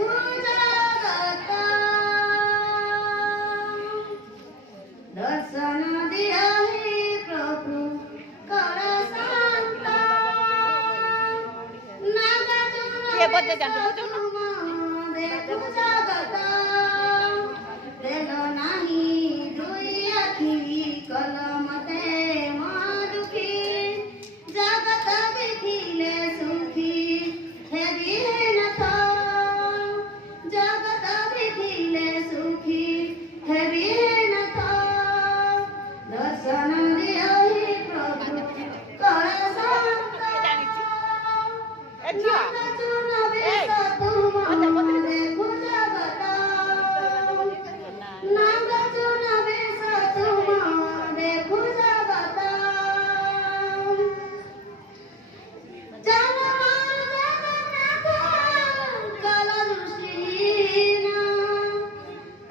देखु जगत दर्शन दिया हे प्रभु कर शांत देखु जगत देल नाही दुई आखि कलमते दुखी जगत देखिले सुखी हे बिहनथ जगत देखिले सुखी हे बिहनथ दर्शन दिया हे प्रभु कर शांत नागा चूर्ण बेश तुम देखु जगत नागा चूर्ण बेश तुम देखु जगत जनमार जगन्नाथ काल दृष्टिहीन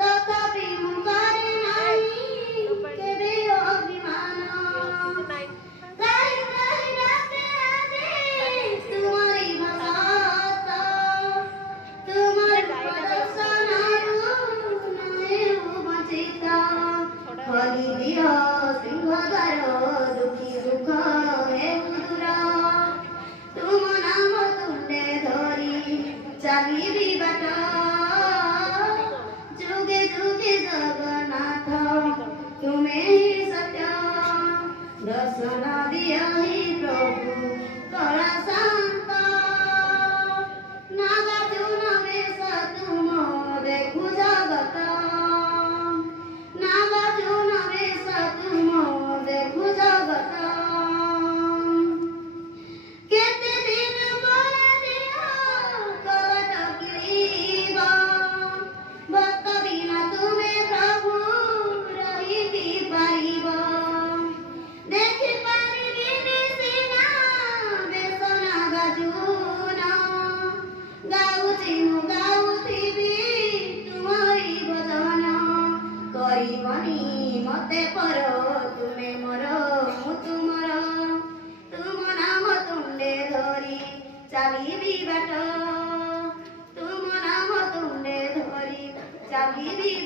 तथापि मुखारे नाही केबे अभिमान राही राही डाके आजे तुम्हारी भगत तुम्हारी प्रदर्शनारू नाही वंचित खोली दियो सिंहद्वार दुखी दुख हेउदूर तुम नाम तुंडे धरी चालिबी बाट जुगे जुगे जगन्नाथ तुम्हें ही सत्य दर्शन दिया ही प्रभु कर शांत नागा चूर्ण बेश तुम देखु जगत नागा चूर्ण बेश तुम देखु जगत केते दिन करे दिया करट किरीब भक्त बिना तुमे प्रभु रही भी पाइब देखि पारिबिनि सिना बेश नागा चूर्ण गाउछि मु गाउथिबि तुमरी भजन करिबनि मते पर तुमे मोर मु तुमर तुम नाम तुंडे धरी चालिबी बाट